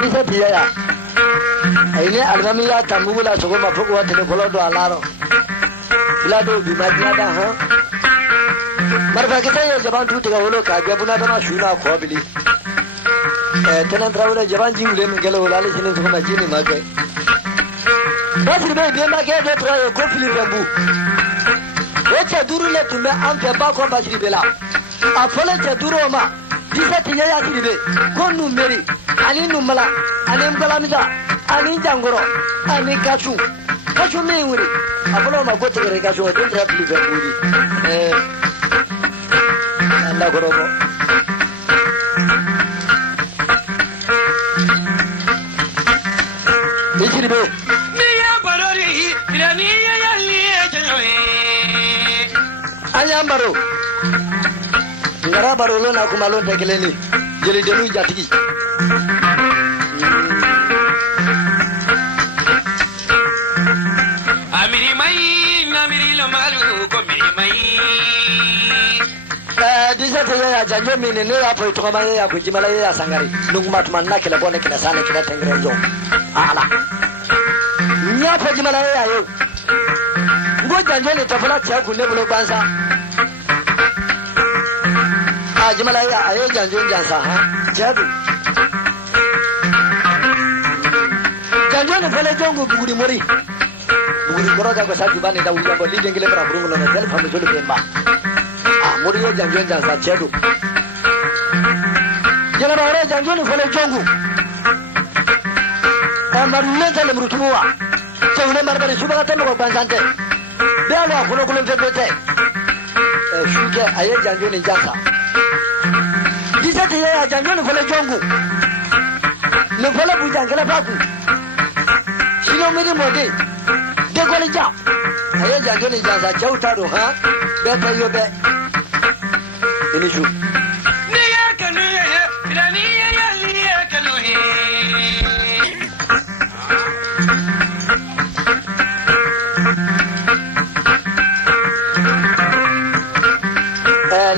ဒီစက်ပြရအိနေအလမမီယာတမှုလာဆိုကမဖုတ်ဝတ်တယ်ခလို့တော့လာတော့လာတော့ဒီမပြတာဟမ်မရဖကတဲ့ဂျပန်ထူတကဟလို့ခါကြပုနာတမရှူလာခေါ်ပြီတနန်ထရဝရဂျပန်ကြီးဦးလေးမကလို့လာလို့ရှင်းနေဆိုကမကြီးနေမှာကြဲဘာစီဘေဒီမှာကဲတဲ့ထရကိုဖိလစ်ပန်ဘူးဝဲချက်ဒူရလက်တူမဲ့အမ်ဖပါခွန်ပါစီဘေလာအဖလက်ချက်ဒူရောမှာဒီစက်တရရစီဘေကိုနုမေရီအလင်းနုမလာအလင်းကလာမီတာအလင်းဂျန်ကိုရောအလင်းကချူမင်းဝရီအဖလို့မှာကိုတကရကချူတဲ့ထရဖိလစ်ပန်ဘူးဒီနာကိုရောဒီချီဘေမီယာဘာရိုရီပြနီရရလီချွေအယံဘာရိုငါဘာရိုလို့နာကုမလို့တက်ကလေးလေးဂျလီဒလူဂျာတိအမီရီမိုင်နာမီရီလမာလူကိုမီရီမိုင်ဒီစက်ထရရဂျန်ဂျမင်းနေရဖိုထမမရကိုဂျမလာရဆန်ဂရီနုငမတ်မနကလဘောနကလဆာနကလတန်ဂရဂျောအာလာညာဖိုဂျမလာရယောကိုဂျန်ဂျလေတဖလာချောက်ခုနေဘလို့ပန်းစားဂျမလာရအယောဂျန်ဂျွန်းဂျန်စာဟာဂျာဒူဂျန်ဂျွန်းနဲ့ဖလဲကျောင်းကိုဘူဒီမိုရီဘူဒီဘောရကစားကြည့်ပါနေတာဦးရံပေါ်လီဒင်ကလေးပရာဘရုံလုံးနဲ့တယ်ဖမ်းလို့ဆိုလို့ပြန်ပါမိုရီဂျန်ဂျွန်းဂျန်စာဂျာဒူဂျန်တော်ရဲဂျန်ဂျွန်းနဲ့ဖလဲကျောင်းကိုမရူလက်တယ်မရူထူဝါကျောင်းနဲ့မရပါရီစုဘာတဲ့လောပန်းစန်းတဲ့ဘယ်လိုခုလုံးခုလုံးတဲ့တဲ့ရှူကျအယောဂျန်ဂျွန်းနဲ့ဂျန်စာဒီစက်တရရဂျန်ဂျွန်းနဲ့ဖလဲကျောင်းကိုလေဖလဲပူဂျန်ကလေးဖာကူစီလိုမီဒီမိုတေဒေကိုလေးကြောက်အယောဂျန်ဂျွန်းနဲ့ဂျန်စာကျောက်ထားတော့ဟာဘယ်တဲ့ရွပဲဒီလိုရှူနေရကနူရပြနီရရလီကနူဟေ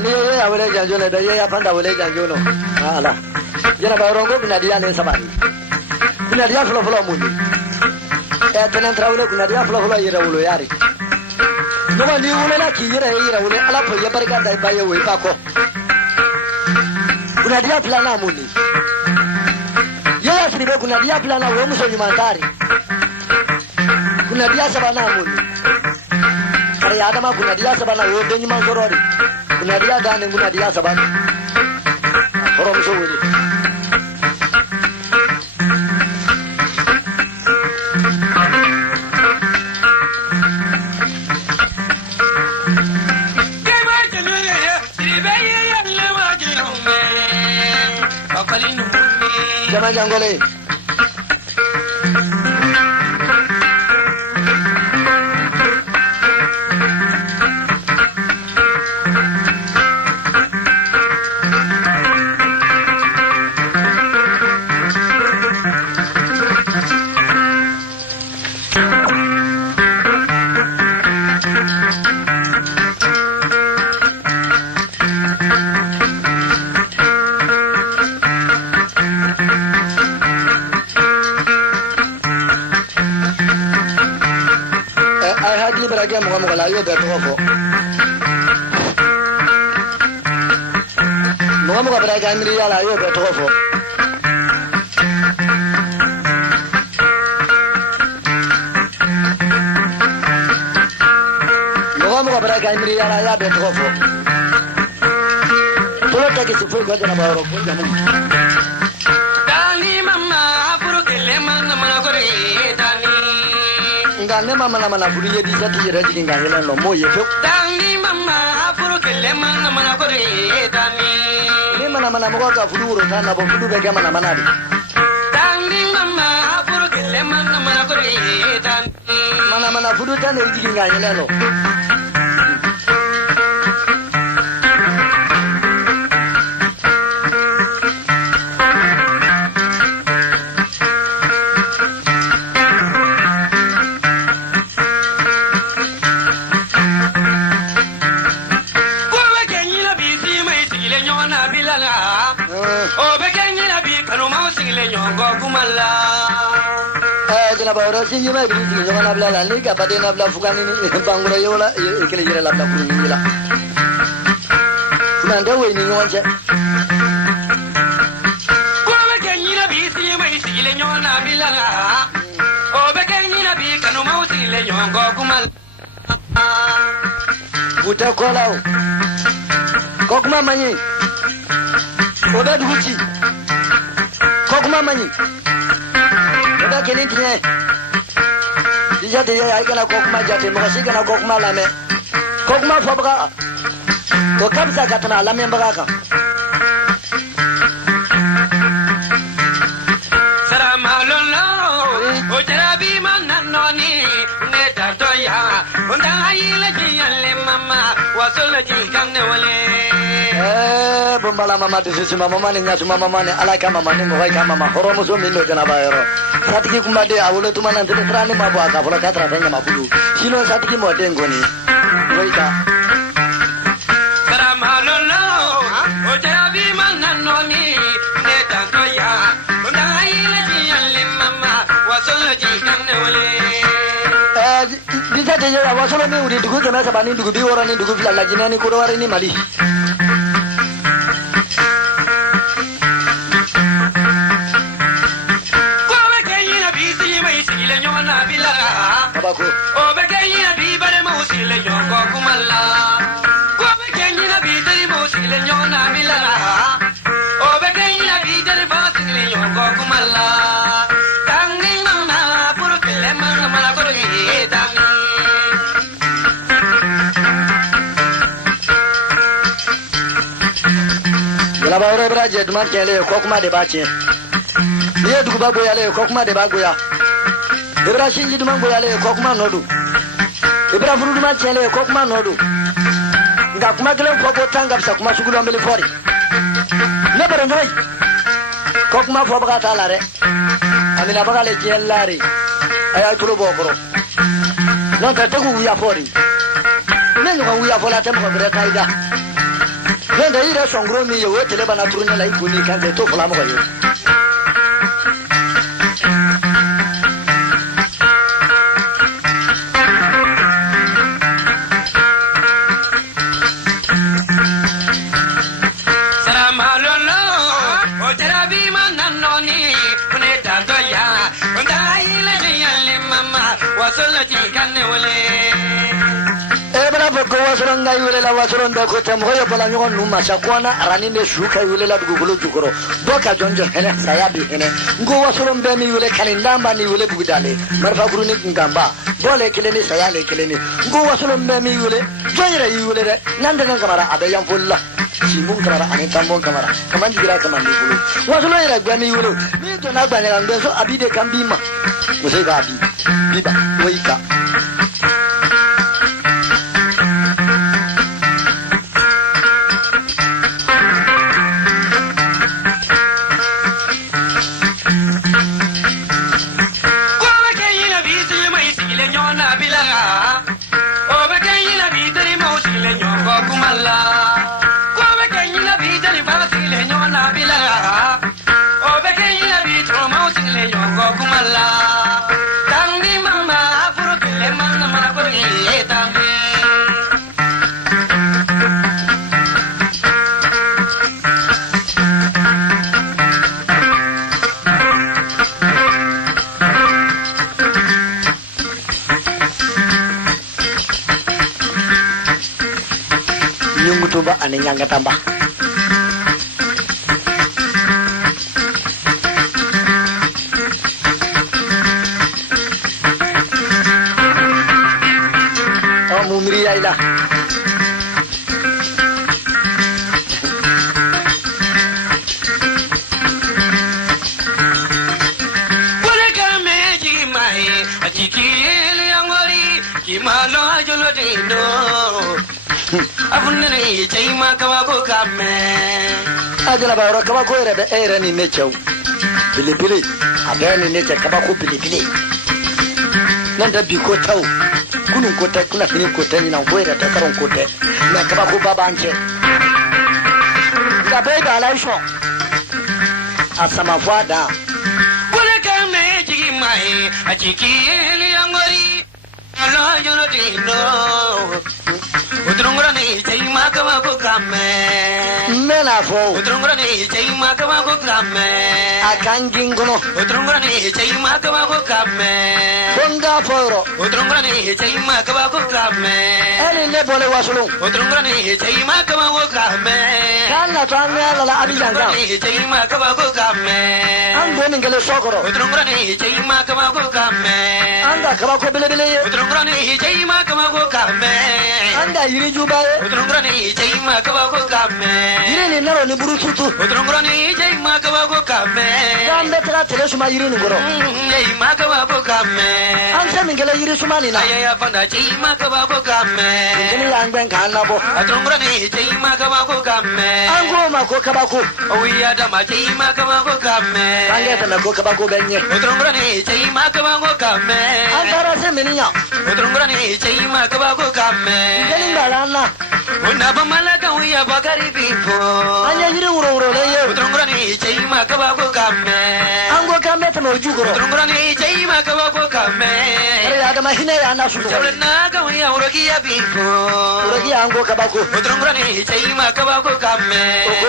နေရဝဲကြံကျိုးနဲ့တရရဖန်တာဝဲကြံကျိုးလို့ဟာလားရနဘာရောကိုကနဒီယာနဲ့စပါဘူးကနဒီယာဖလောဖလောမူနီတနန်ထရဝဲကနဒီယာဖလောဖလောရရဝလို့ရတယ်နမနီဝလဲလာခီရရရဝလဲအလားဖရပရကတိုင်ပါရဝေပါခေါကနဒီယာဖလာနာမူနီရရစရိဘကနဒီယာဖလာနာဝမဆိုညီမတာရီကနဒီယာစပါနာမူနီရရဒမကနဒီယာစပါနာဝဒညမဆိုရောရီKunadia dan kunadia saban. Orang musuh ini. Jangan janggole. Layo betul kok. Mau beragam ini ya layo betul kok. Mau beragam ini ya layo betul kok. Kalau tak kisah kau jangan bawa rokok jangan. Dani mama puru keleman mana kore dani. Ngane mama nama buri ye di sati ye rajin ngane lo mo ye fuk dani mama puru kele mana mana kore dani ni mana mo ka fudu ro na bo fudu be ga mana di dani mama puru kele mana mana kore dani mana fudu tan ye ji ngane lo no mau sing le nyon go kumala jana ba ora sin yema bi ti jona bla la ni ka pade na bla fukani ni bangura yola ekele yera la bla ku ni la man de we ni nyon che ko be ke ni na bi si mai si le nyon na bi la o be ke ni na bi ka no mau sing le nyon go kumala buta kolao kokuma manyi oda duchi kokuma manyi oda kelin tiye dija de ya ikala kokuma jate mo kasi kana kokuma lame kokuma fobga to kamsa katana lame mbaga ka salam alolo o jarabi mananoni neta toya unda ayile jiyalle mama wasolo ji kanne wale bombala mama disi mama ni nyasu mama ni alaka mama ni mohai ka mama horomo so minno jana bayero satiki kumbade awule tumana tete trani mabu aka fola katra tenya makulu sino satiki mode ngoni roika salam alolo o jarabi mananoni neta toya unda ayile jiyalle mama wasolo ji kanne wale bisa de ya wasolo ni uri dugu kena sabani dugu bi wora ni dugu fila la jinani ko wari ni mali ko be ke yina bi si mai si le nyona bila abako o be ke yina bi bare mo si le nyon go kumala ko be ke yina bi si mo si le nyona bila o be ke yina bi bare ba si le nyon go kumala tangi mama puru kele mama mala ko ni tangi la ba ora bra je duma kele ko kuma de ba che ni dugu ba goya le ko kuma de ba goya ibra shinji duma goya le ko kuma nodu ibra furu duma kele ko kuma nodu nga kuma kele ko ko tanga bisa kuma sugulu ambele fori ne bare ngai ko kuma fo ba ta la re amina ba le jellari aya tulo bokoro non ta tagu ya fori ne ngo ya fola tembo bre kaida nenda ira songro mi yo tele bana turune la ikuni kan de to fala mo ko yo salam alolo o jarabi mananoni kuneta toya unda ile jiyalle mama wasolo ji kanne wale ebra boko wasoro ngai wele la wasoro ndako tam hoyo bala nyon numa shakwana arani ne shuka wele la dugu bulu jukoro boka jonjo hele sayabi hele ngo wasoro mbe mi wele kalindamba ni wele bugudale marfa guru ni ngamba bole keleni sayale keleni ngo wasoro mbe mi wele joyira yi wele de nanda nan kamara abayam fulla simun kamara ani tambon kamara kaman digira kaman di bulu wasoro ira gba mi wele ni to na gba ngam so abide kambima musai ga abi biba waika Tuba ane nyanga tambah. Oh mumri ailah. Boleh kami jimai, jikil yang ngori, jimalo jolo dino. Abunne chayma kawa ko kamme ajala ba ora kawa ko era ni ne chaw bili bili abeni ne cha kawa ko bili bili nan da bi ko taw kunun ko ta kula fini ko ta ni nan ko era ta karon ko ta na kawa ko baba anche ga be ga lai sho asama fwada Wale kame jigi mai ajiki liyangori ala yono dino Utrungura ni jaima kama ko kame mela fo Utrungura ni jaima kama ko kame akanjin kono Utrungura ni jaima kama ko kame bonga foro Utrungura ni jaima kama ko kame eni ne bole wasulu Utrungura ni jaima kama ko kame kana tanga la abijanga ni jaima kama ko kame an do min gele sokoro Utrungura ni jaima kama ko kame anda kaba ko bele bele Utrungura ni jaima kama ko kame anda yiri jubaye Utrungura ni jaima kama ko kame yiri ni naro ni buru tutu Utrungura ni jaima kama ko kame gambe tra tele suma yiri ni goro jaima kama ko kame an se min gele yiri suma ni na ayaya fanda jaima kama ko kame ngini langben kana bo Utrungura ni jaima kama ko kame an go ma ko kaba ko Oya dama jaima kama ko kame kange ta ko kaba ko benye Utrungura ni jaima kama ko kame an tara se min nya Utrungura ni jaima kama ko kame ngini balana Una bamalaka uya bakari bifo anya yiri wuro le ye Utrungura ni jaima kama ko kame an go kambe ta no jugoro Utrungura ni jaima kama ko kame kare ya da mahine ya na su ko Jawlana ka uya uroki ya bifo urogi an go kaba ko Utrungura ni jaima kama ko kame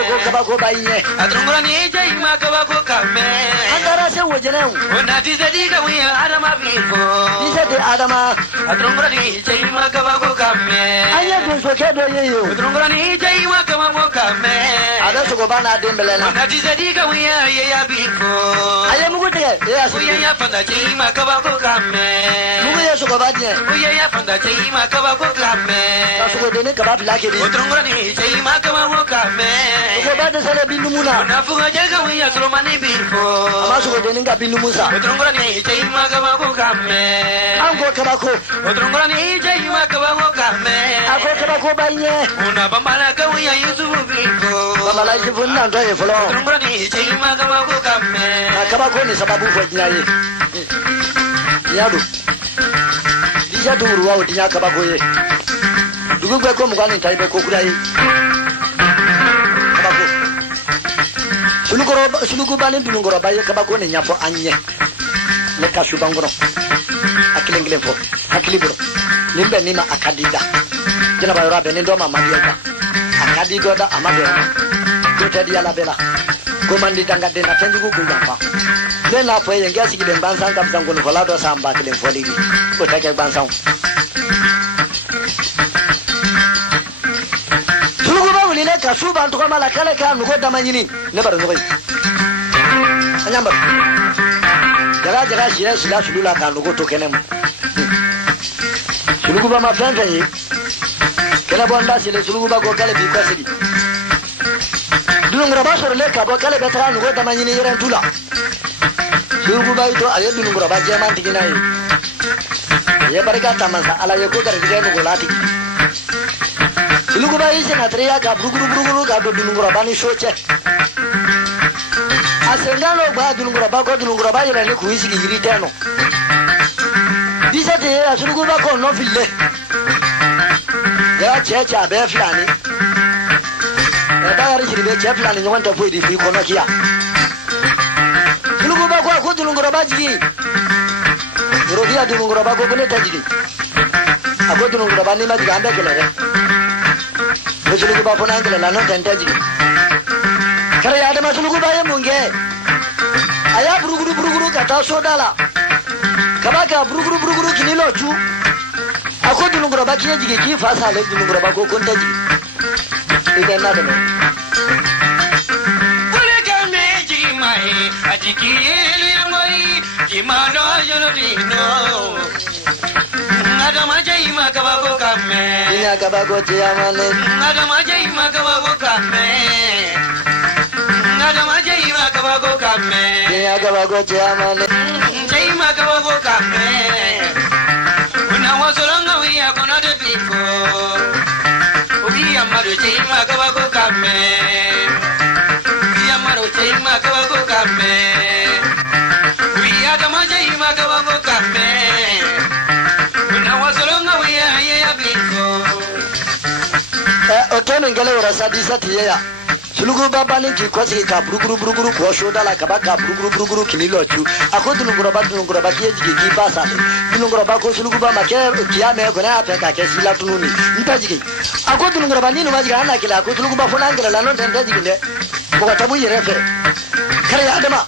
ko kaba ko bayin Utrungura ni jaima kama ko kame an tara se wojene Una tizadi ka uya adama bifo dise de adama Utrungura ni jaima kama ko kame anya dun so ke do ye yo Utrungura ni jaima kama ko kame ada su go bana dembele na Una tizadi ka uya ya bifo aye mugu te ya su Uya ya fanda jaima kama ko kame mugu ye su go badye Uya ya fanda jaima kama ko kame ka su go de ne kaba filake di Utrungura ni jaima kama ko kame ko ba de sele binumuna Una fuga jaga uya solomani bifo ama su go de ne ga binumusa Utrungura ni jaima kama ko kame an go kaba ko Utrungura ni jaima kama ko kame ako kaba ko bayin Una bambala ka uya yusufu bifo babala ji fun nan to ye folo Utrungura ni jaima kama ko kame kaba ko ni sababu fo nyaye yadu dija to ruwa o dinya kaba ko ye dugu gbe ko mu kwani tai be ko kurai kaba ko sulugo bani dunungoro baye kaba ko ni nyafo anye ne ka shubangoro akilengile fo akilibro nimbe nima akadida jina ba yorabe ndo mama diya akadido da amabe ko tedi ala bela ko mandi tanga de na tenjugo ko yamba le na fo yenge asigi de bansan kam sango no lado samba kilen fo lidi ko take bansan sulugo ba wuli le ka suba to kama la kale ka no ko damanyini ne bar no ko anyamba jaga shira shila sulula ka no ko to kenem sulugu ba ma fenfe yi kala bonda sile sulugu ba ko kala bi kwasidi dunungura ba sore le ka bo kala betara nugo da manyini yeren tula sulugu ba ito aye dunungura ba jaman tigina yi ye barika tamansa ala ye ko gar dige nugo lati sulugu ba yi sena triya ka buruguru ka do dunungura ba ni shoche asengano ba dunungura ba yele ni kuisi ki yiri teno disate ya sulugu ba ko no fille ya checha be flani e ba yari shiribe che flani nyonta fo di fi kono kiya sulugu ba ko dulungura ba jigi rodia dulungura ba ko bene tajidi ako dulungura ba ni ma jiga ambe kelere ko sulugu ba fona ngela no tenta jigi kare ya da ma sulugu ba ye munge aya buruguru kata sodala kabaka buruguru kinilo chu ako dunungura ba kiye jige ki fasa le dunungura ba ko konta jige ida na da Wale kame jima he ajiki liyangori jima do yono dino Adama jaima kaba ko kame ina kaba ko tiyamane Adama jaima kaba ko kame Adama jaima kaba ko kame ina kaba ko tiyamane Jaima kaba ko kame Una wasolonga wiya kono de bifo Ubi amaro jaima kaba ko kame Ubi amaro jaima kaba ko kame Ubi adama jaima kaba ko kame Una wasolonga wiya ya bifo otono ngale ora sadisa tiya Sulugu baba ni ki kwasi ka bruguru ko shoda la kabaka bruguru kinilo chu akotu lungura ba ki jigi ki basa le lungura ba ko sulugu ba make kiya me ko na afeka ke sila tununi nta jigi akotu lungura ba ni no majiga ana kila akotu lungura ba fona ngala la non tanda jigi ne ko ka tabu yere fe kare adama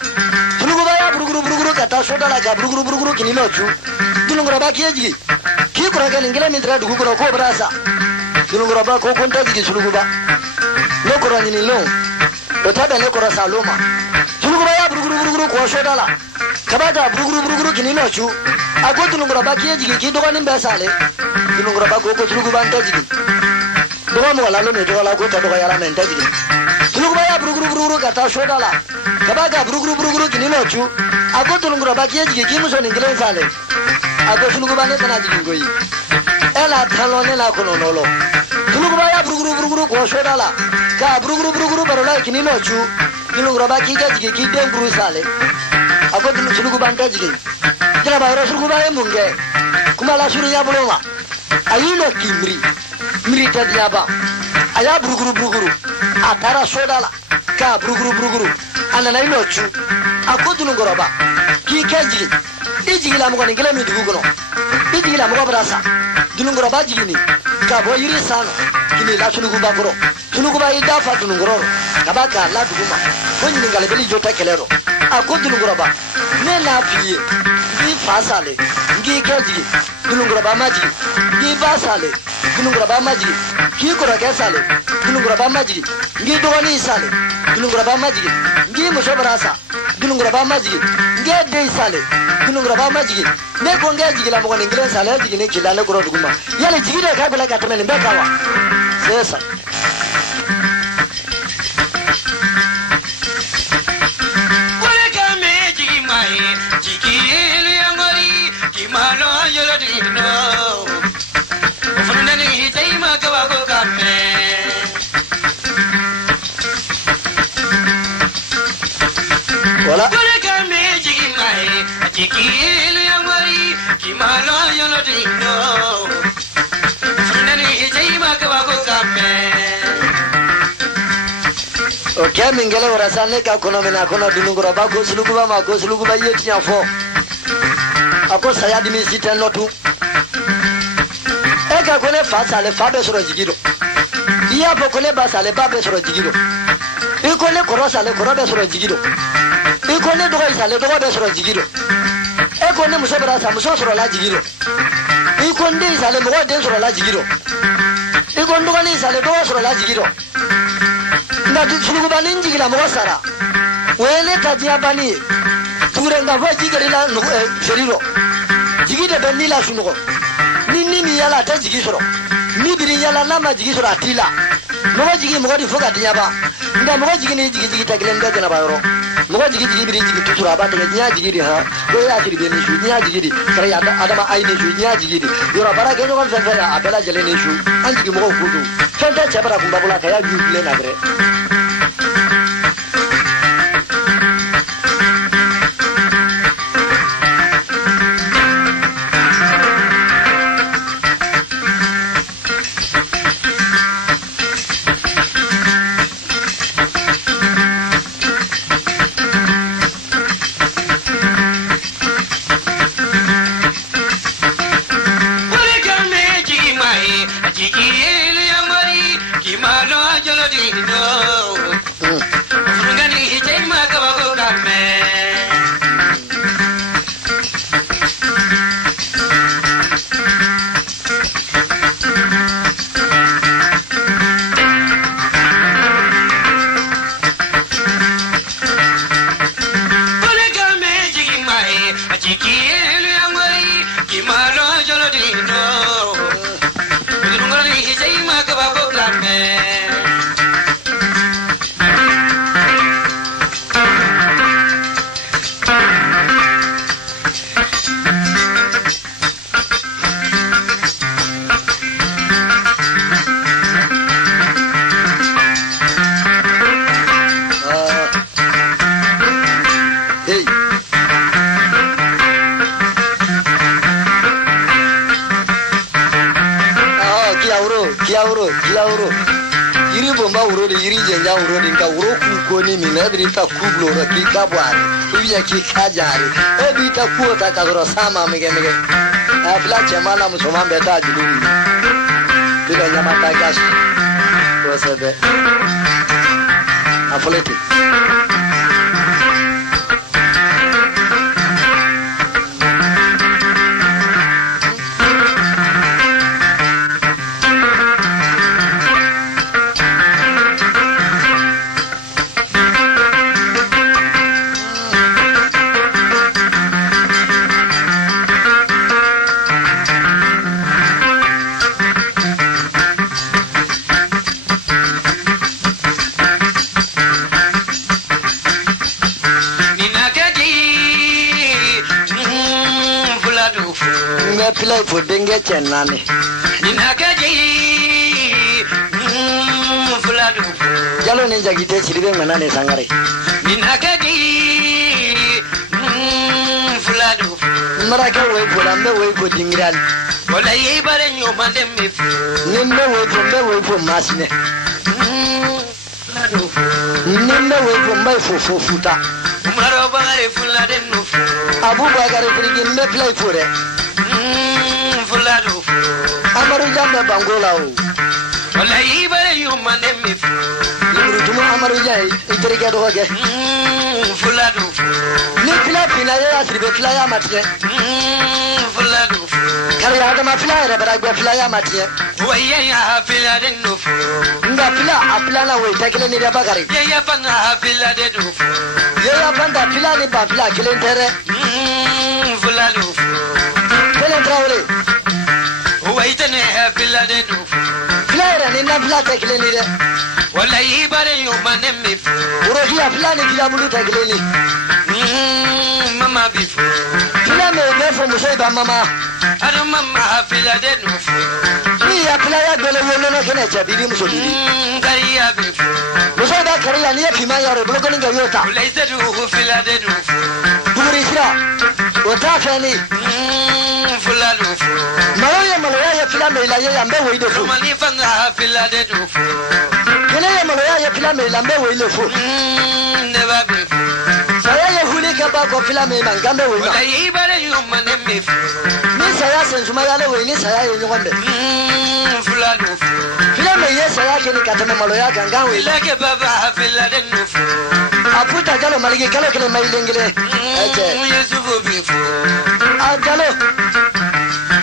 sulugu ba ya bruguru ka ta shoda la ka bruguru kinilo chu lungura ba ki jigi ki ko ga ngila min tra dugu ko brasa lungura ba ko konta jigi sulugu ba lokoro nyini lo otabe lekoro saloma tulugura ya buruguru ko shodala kabaga buruguru kinilo chu agotu lungura ba kiyeji ki doga nimbe sale lungura ba ko tulugura ntaji doga mo la lo ne doga la ko ta doga yara men ntaji tulugura ya buruguru kata shodala kabaga buruguru kinilo chu agotu lungura ba kiyeji ki muso ningile sale agotu lungura ne tanaji ngoyi ela thalo ne la kono nolo tulugura ya buruguru ko shodala ka buruguru barola kinilo chu lungura ba ki jaji ki denguru sale agotu sulugu banta jigi jira ba ro sulugu ba emunge kuma la suru ya buloma ayino kimri tadiya ba aya buruguru atara sodala ka buruguru anana ino chu agotu lungura ba ki kaji ijigi la mo ko ngile mi dugu no ijigi la mo ko brasa dulungura ba jigi ni ka bo yiri sano kini la sulugu ba goro sulugu ba ida fa dulunguro kabaka la duguma ko ni ngale beli jota kelero agotu lungura ba ne la fiye bi fasale ngi kaji dulungura ba maji ngi basale dulungura ba maji ki ko ra kesale dulungura ba maji ngi dogani sale dulungura ba maji ngi mushabarasa dulungura ba maji ngi de sale dulungura ba maji ne ko ngi jigi la mo ko ngile sale jigi ne kila ne ko duguma yale jigi de ka bela ka tame ne bekawa sesa wala okay mingele warasane ka kono mena kono dulungura ba ko sulugu ba ma ko sulugu ba yeti afo ako sayadi mi siten notu eka kone fasale fabe soro jigiro iya po kone basale babe soro jigiro ikone korosale korobe soro jigiro ikone dogo isale dogo be soro jigiro ekone musobra sa muso soro la jigiro ikonde isale mo de soro la jigiro ikon dogo ni isale dogo soro la jigiro ndatu sulugu bani jigila mo sara wele tajiya bani turenga bo jigiri la seriro jigide benni la sunugo nini mi yala ta jigi soro mi biri yala na ma jigi soro atila mo jigi mo di foga dinya ba nda mo jigi ni jigi ta gilen da na ba yoro mo jigi biri jigi tutura ba ta nya jigi di ha do ya jigi be ni shu nya jigi di kare ya adama ai ni shu nya jigi di yoro bara ke no kan fa ya abela jele ni shu an jigi mo ko kudu fenta chabara kumba bula ka ya ju le na gre bomba uro di iri jenja uro di ka uro ku ko ni mi na di ta ku blo ro ki ka bwari uya ki ka jari e di ta ku ta ka ro sama mi ge a fla chama la mu so ma be ta ji lu di da nyama ta gas ko se be a politi Pilai pudingnya cenani. Ninakaji, fuladu. Jalan ninja kita siribeng mana nih sangari. Ninakaji, fuladu. Mereka wei pudingran. Boleh ibarat nyoman demi. Nimba wei pun masne. Fuladu. Nimba wei pun mai futa. Umaro bangare fuladu nufu. Abu Bakar pergi nimba pilai pure. Fuladu. Amaru jambe bangola o. Boleh ibarat nyoman demi. Liburu cuma amaru jai iteri kado hoge. Fuladu. Ni pila ya siribe pila ya matye. Fuladu. Kali ada ma pila ya beragwa pila ya matye. Waya ya fuladu nufu. Nda pila na wei takile ni Bakari. Ya panga fuladu nufu. Ya panda pila ni ba pila kilen tere. Fuladu. Kilen trawle. Waitane fuladu nufu. Pila ya ni na pila takile ni de. Wallahi bare yo manem mi fu. Urohi ya pila ni kila mulu takile ni. Mama bifu. Pila me fo musai ba mama. Ado mama fuladu nufu. Ni ya pila ya gele wono no kene cha bibi musodi. Kari ya bifu. Musai ba kari ya ni ya pima ya re blogo ni ga yota. Wallahi zedu fuladu nufu. Buguri sira. Wata fani. Fuladu fu. Maloya ya pila me la ya mbe wei de fu. Mali fanga fuladu nufu. Kene ya maloya ya pila me la mbe wei le fu. Never bifu. Saya ya huli ka ba ko pila me man gambe wei ma. Wallahi bare yo manem mi fu. Ni saya sen suma ya le wei ni saya ya nyonde. Fuladu fu. Pila me ye saya ke ni katame maloya ganga wei. Lake baba fuladu nufu. Aputa jalo maligi kalo kele mai lengile. Eche. Yusufu bifu. A jalo.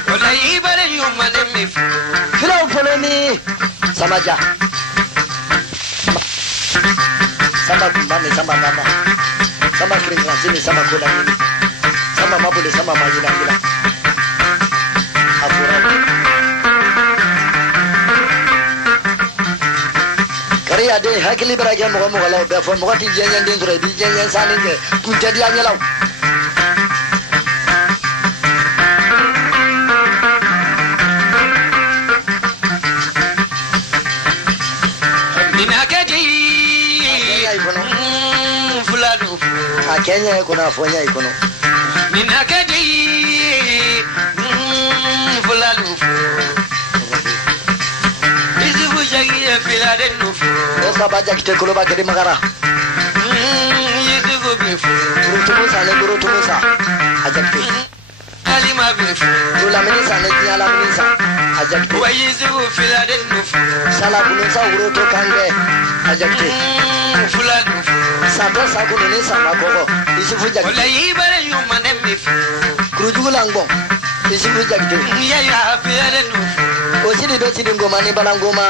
Wallahi bare yo manem mi fu. Pila upolo ni samaja. Sama kumbani sama mama. Sama keringan sini sama kulang ini. Sama mabule sama majilang-jilang. Apura. Kari ade hakili beragam moga-moga lau befo moga ti jangan den surai di jangan saling ke punca dia nyelau. Ninakaji. Fuladu. Kenya kuna fonya ikono. Ninakaji. Fuladu. Izubu jagi fuladu nufu. Esa baja kite kulo ba kedi magara. Izubu bifu. Guru tumusa ajakte. Alima bifu. Ula minisa ne kiala minisa ajakte. Wa izubu fuladu nufu. Sala kunisa guru to kange ajakte. Fuladu. Sata sakunu ni sama koko. Isufu jakte. Wallahi bare yo manem mi fu. Kurujugulango. Isufu jakte. Ya fuladu nufu. Osidi do sidi ngoma ni balangoma.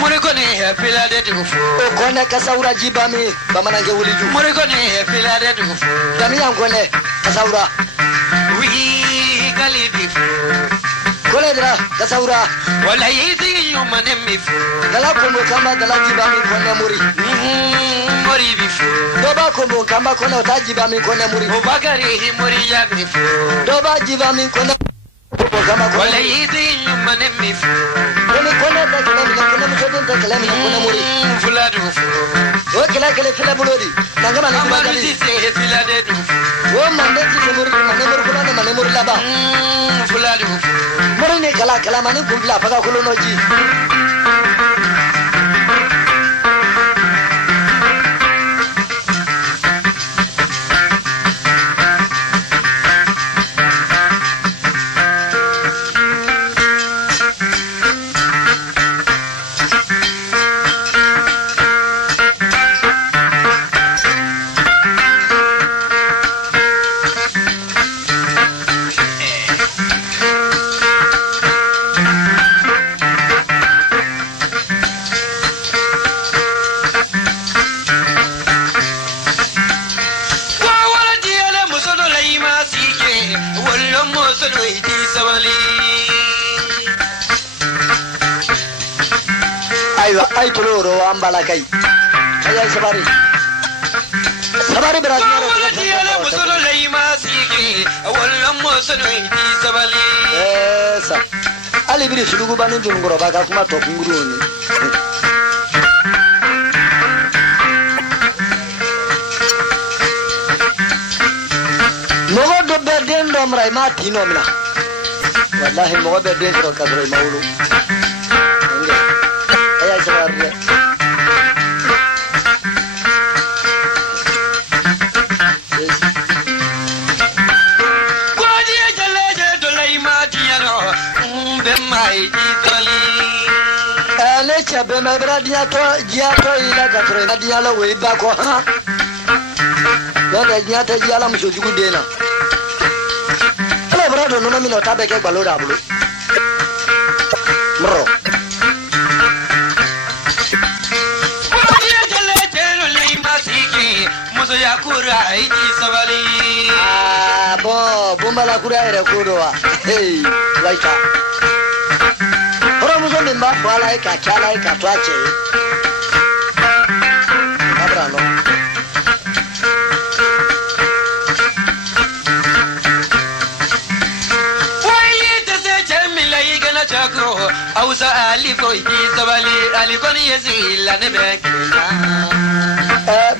Muri ko ne fuladu nufu. O kone kasaura jibami bamana nge wuliju. Muri ko ne fuladu nufu. Dami yankone kasaura. Wi kalibi fu. Kole dira kasaura. Wallahi si yo manem mi fu. Dala kombo kamba dala jibami kone muri. Muri bifu. Doba kombo kamba kone otajibami kone muri. Obakari muri ya bifu. Doba jibami kone kombo kamba kone. Wallahi si yo manem mi fu. Kone ta kelemi na kone msodin ta kelemi na kone muri. Fuladu fu. O kila fila bulodi. Nangama ni Amaru kibajali. si se fuladu fu. O mande si muri mane muri laba. Fuladu fu. Muri ni kala mani kumbla paka kulo noji. mosunuiti sabali aywa ay toloro ambala kay ay sabari sabari brazil tiele musunu leima sigi wala mosunuiti sabali esa ali biri sulugu banin jungoro baka kuma to kunguruni mogo do bedden do mray ma tino mina wallahi mogo bedden so kasro mawlu ay sabari be ma bra dia to ila ka tro dia la we ba ko ha do da dia ta dia la mu so jugu de na ala bra do no mi no ta be ke gbalo da bulu mro dia jale jero le ma siki muso ya kura idi sabali bo mala kura ere ko do wa hey laika muso min ba fala ka kala ka twache abrano waye ta se jamila igana chako ausa ali ko idi sabali ali ko ni yezila ne be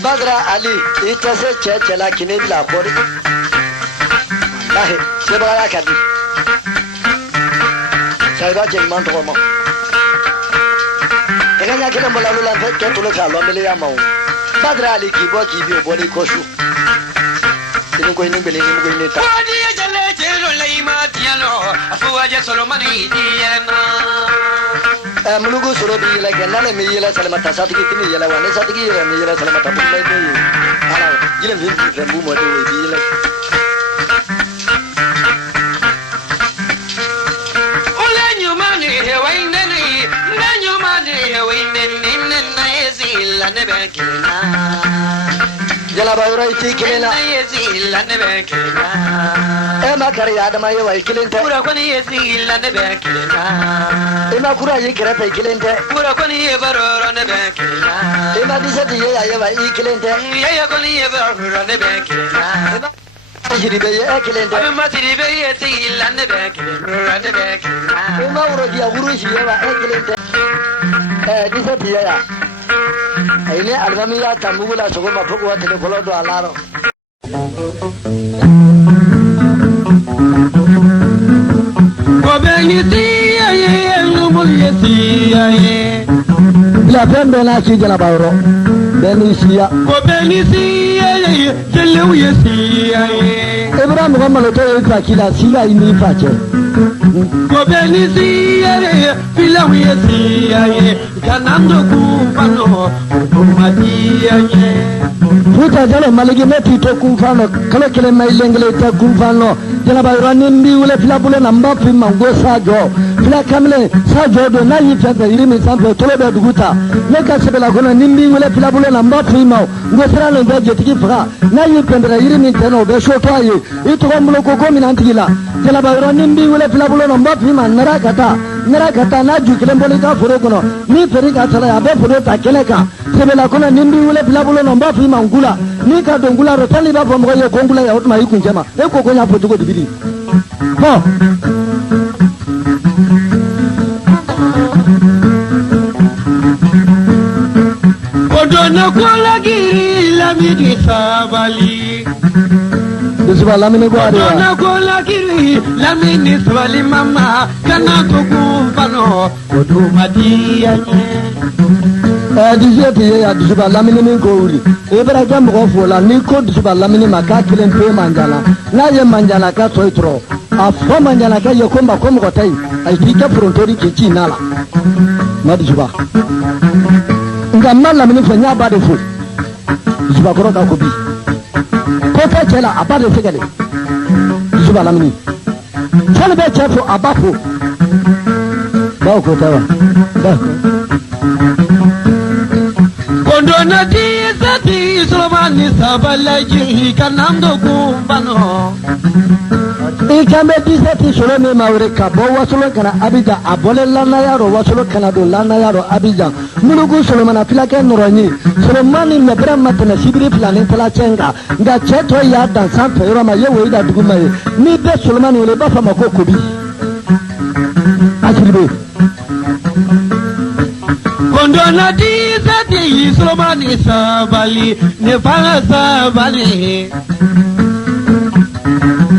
badra ali ita se chela kine bila khori lahi se ba ya kadi sai ba je man to mo kanya kile mbola lula ke tulo ka lo mbele ya mawo badra ali ki bo ki bi o boli ko su ni ko ni mbele ni ko ni ta wadi jale jero leima tiano afu waje solomani diena mulugu soro bi yela ke nale mi yela salama ta satiki tini yela wa ne satiki yela mi yela salama ta bu mai de ala jile vi bu mo de bi yela ole nyumani he waine ni na nyumani he waine ni na yezila ne be kina jala ba ura iti kilena na yezila ne be kina ma kare ya da ma yawa kilenta pura ko ni yezila ne be kina ma kura yi kira ta kilenta pura ko ni yebaroro ne be kina ma disati ya yawa i kilenta ya ko ni yebaroro ne be kina jiribe ya kilenta ma jiribe yezila ne be kina ne be kina ma uro dia guru shi yawa kilenta disati ya aine albami ya tambugula sogo mafuku wa tele kolo do alaro la pembe na ci jala bawro benisiya ko benisiya jelew yesiya ibrahim gamalo to ka kila sila ini fache ko benisiya filaw yesiya kanando ku pano ko madiya futa jalo maligi meti to kumfano kala kele mai lengele ta kumfano jala bawro nimbi wala filabule namba fi mango sajo fila kamle sajo do na yi fata irimi sanfo tolo be duguta ne ka sebela kono nimbi wala filabule namba fi maw ngo sira le be jetiki fra na yi pendra irimi teno be shoto ayi ito ko ko ko minantigila jala bawro nimbi wala filabule namba fi ma nara kata na jukile mboli ka furo kono ni feri ka sala ya be furo ta keleka sebela kono nimbi wala filabule namba fi ma ngula ni ka dongula ro tali ba fo mo ye kongula ya otma yi kunjema e ko ko nya foto ko dibidi ho odona kola giri lamidi sabali dusuba lamini ko ade odona kola giri lamidi sabali mama kana to ku pano oduma diya dijeti ya dusuba lamini min ko wuri ibra jam ko fola ni ko dusuba lamini maka kilen pe manjala na ye manjala ka toitro a fo manjala ka ye komba ko mo tai ai tika frontori ke chinala ma dusuba ngamma lamini fanya ba de fu dusuba ko ka ko bi ko ta chela abade fegale dusuba lamini chela be chefo abafo ba ko tawa ba Kondona ti solomani sabalaji kanando kumbano Chamber Solomon Maurika, Bowasolo Kana Abidjan, Abole Lanayaro, Wasolo Canado, Lanayaro, Abidjan, Mulugu Solomon Apilaka Norani, Solomani Mabra Matana, Sibiri Planet Lachenga, the Cheto Yadan, San Pedro Mayo, that Gumay, me best Solomon will be from a Kokubi. Actually, Condona di Solomani Sabali, Nepala Sabali.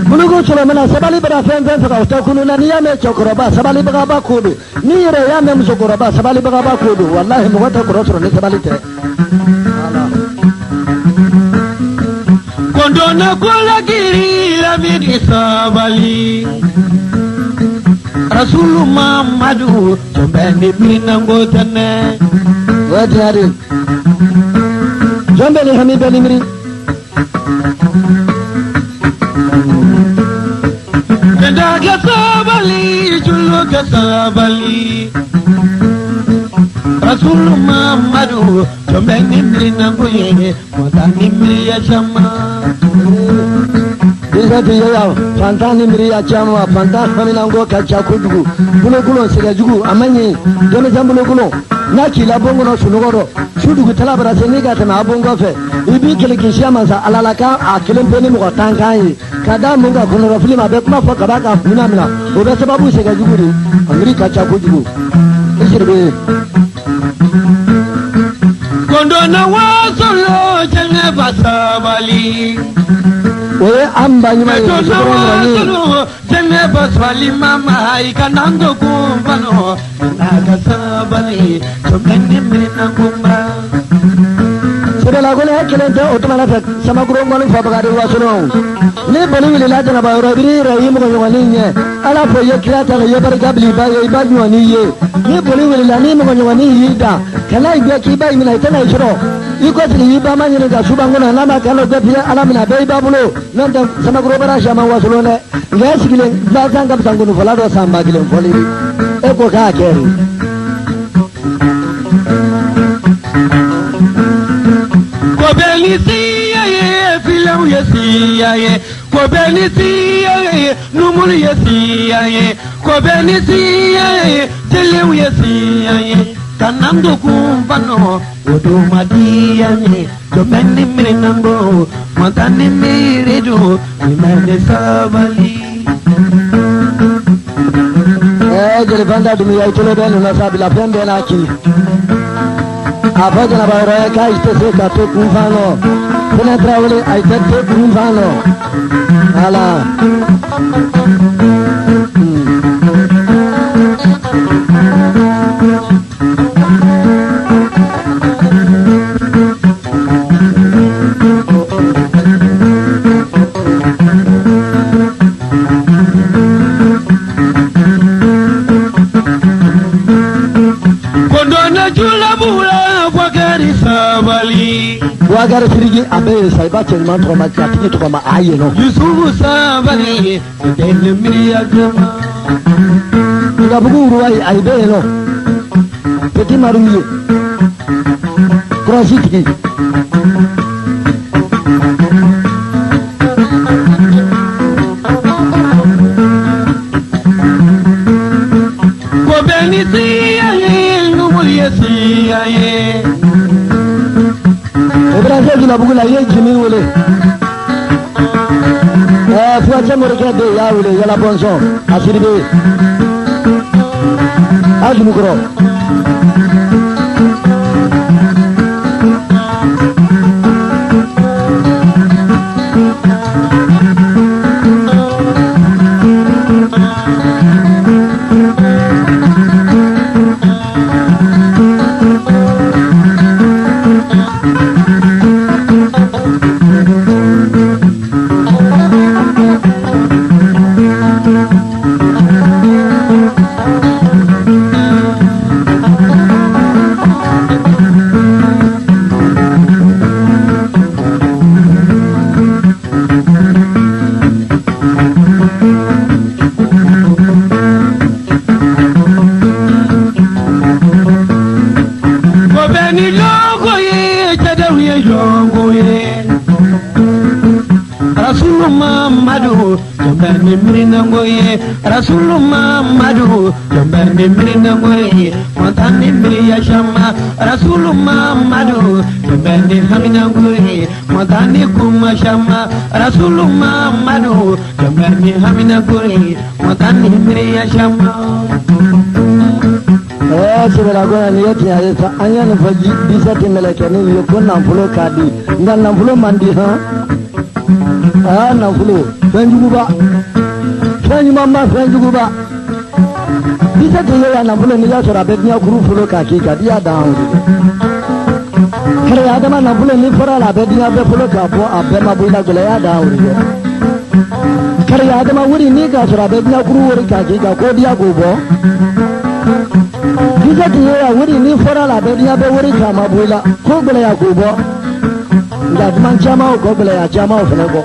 Mulugu Solomon Sabali Barafen for Takununa Niame Chokoroba, Sabali Bagaba Kudu, near Yamem Sokoroba, Sabali Bagaba Kudu, Wallahi Mota Kurotro, Sabalite. Condona Golagiri, Lamidi Sabali Rasulu Mamadu, Jambani Pinangotane. What are you? Jambani Hamid Daga Sabali, Juluka Sabali Rasulu Mamadu, Jambani Pinangoye, Motani Mria Chama. Fantani Maria Chama, Fanta Faminango Kachakudu, Bulogulo, Segajugu, Amani, Donazambulogulo, Naki Labongo Sunogoro, Sudu Talabra Senegat and Abongofe, Ibi Kilikishamasa, Alalaka, Akilim Penimo, Tankai, Kadamunga, Kunofilima, Bekma for Kabaka, Minamina, Ubesababu Segajugu, America Chakudu. Condona was a Geneva Sabali. Amba Geneva Swali Mama, I can undo Kumbano, Naga Sabali, to many minutes Kumba. Laguna Kilente, Ottoman, Samagro, Fabagari was alone. Nobody will Latin about Rabiri, Raim, Ala for your Krata, Yabar Gabli, by a Baguani. Nobody will Lanim on your Nida. Can I get Kiba in a television? You got the Ibaman in the Subangona, Lama, Kalo, Alamina, Bay Babulo, London, Samagro, Shama was alone. Yes, Lazan Sangun, Volado, Sambagil, Foli, Epoca Kerry. Kobelisi filamu yesi kobelisi numuri yesi kobelisi teleu yesi kanando kumbano odumadi yani domeni minango matani miredo imane sabali Jelibanda dumi ya itole benu na sabila pembe na ki Apagana Baura, Kaista, take Mufano, Penetrable, I take Mufano. Allah. Wagara Sirigi Abe Saibache Mantra Makati to Kama Ayeno. Yusufu Sabali, then Miria Jama. Gaburu Aibeno. Petit Maru Crossity. Kobenisi aye, Numuriasi aye. Ibrahim Bugula Jimmy Willie. Fuatamurka de Yawile, Yala Bonson, Asiribe Azmukro. Jambani Mirinangoye, Rasuluma Madu, Jambani Mirinangoye, Montani Miriyashama, Rasuluma Madu, Jambani Haminangoye, Montani Kumashama, Rasuluma Madu, Jambani Haminangoye, Montani Miriyashama. Sebelagona ni yote ya Yesu anya ni faji bisa timeleke ni yokona mfulo kadi ngana mfulo mandi ha na mfulo fenjuguba fenjumama fenjuguba bisa tiyo na mfulo ni yasora betnya kuru mfulo kaki kadi ya dawo kare adama na mfulo ni fora la betnya be mfulo kapo abema buina gole ya dawo kare adama wuri ni ka sora betnya kuru wuri kaki ka ko dia gobo bisa tiyo wuri ni fora la betnya be wuri kama buila ko gole ya gobo ya man chama ko gole ya chama fene ko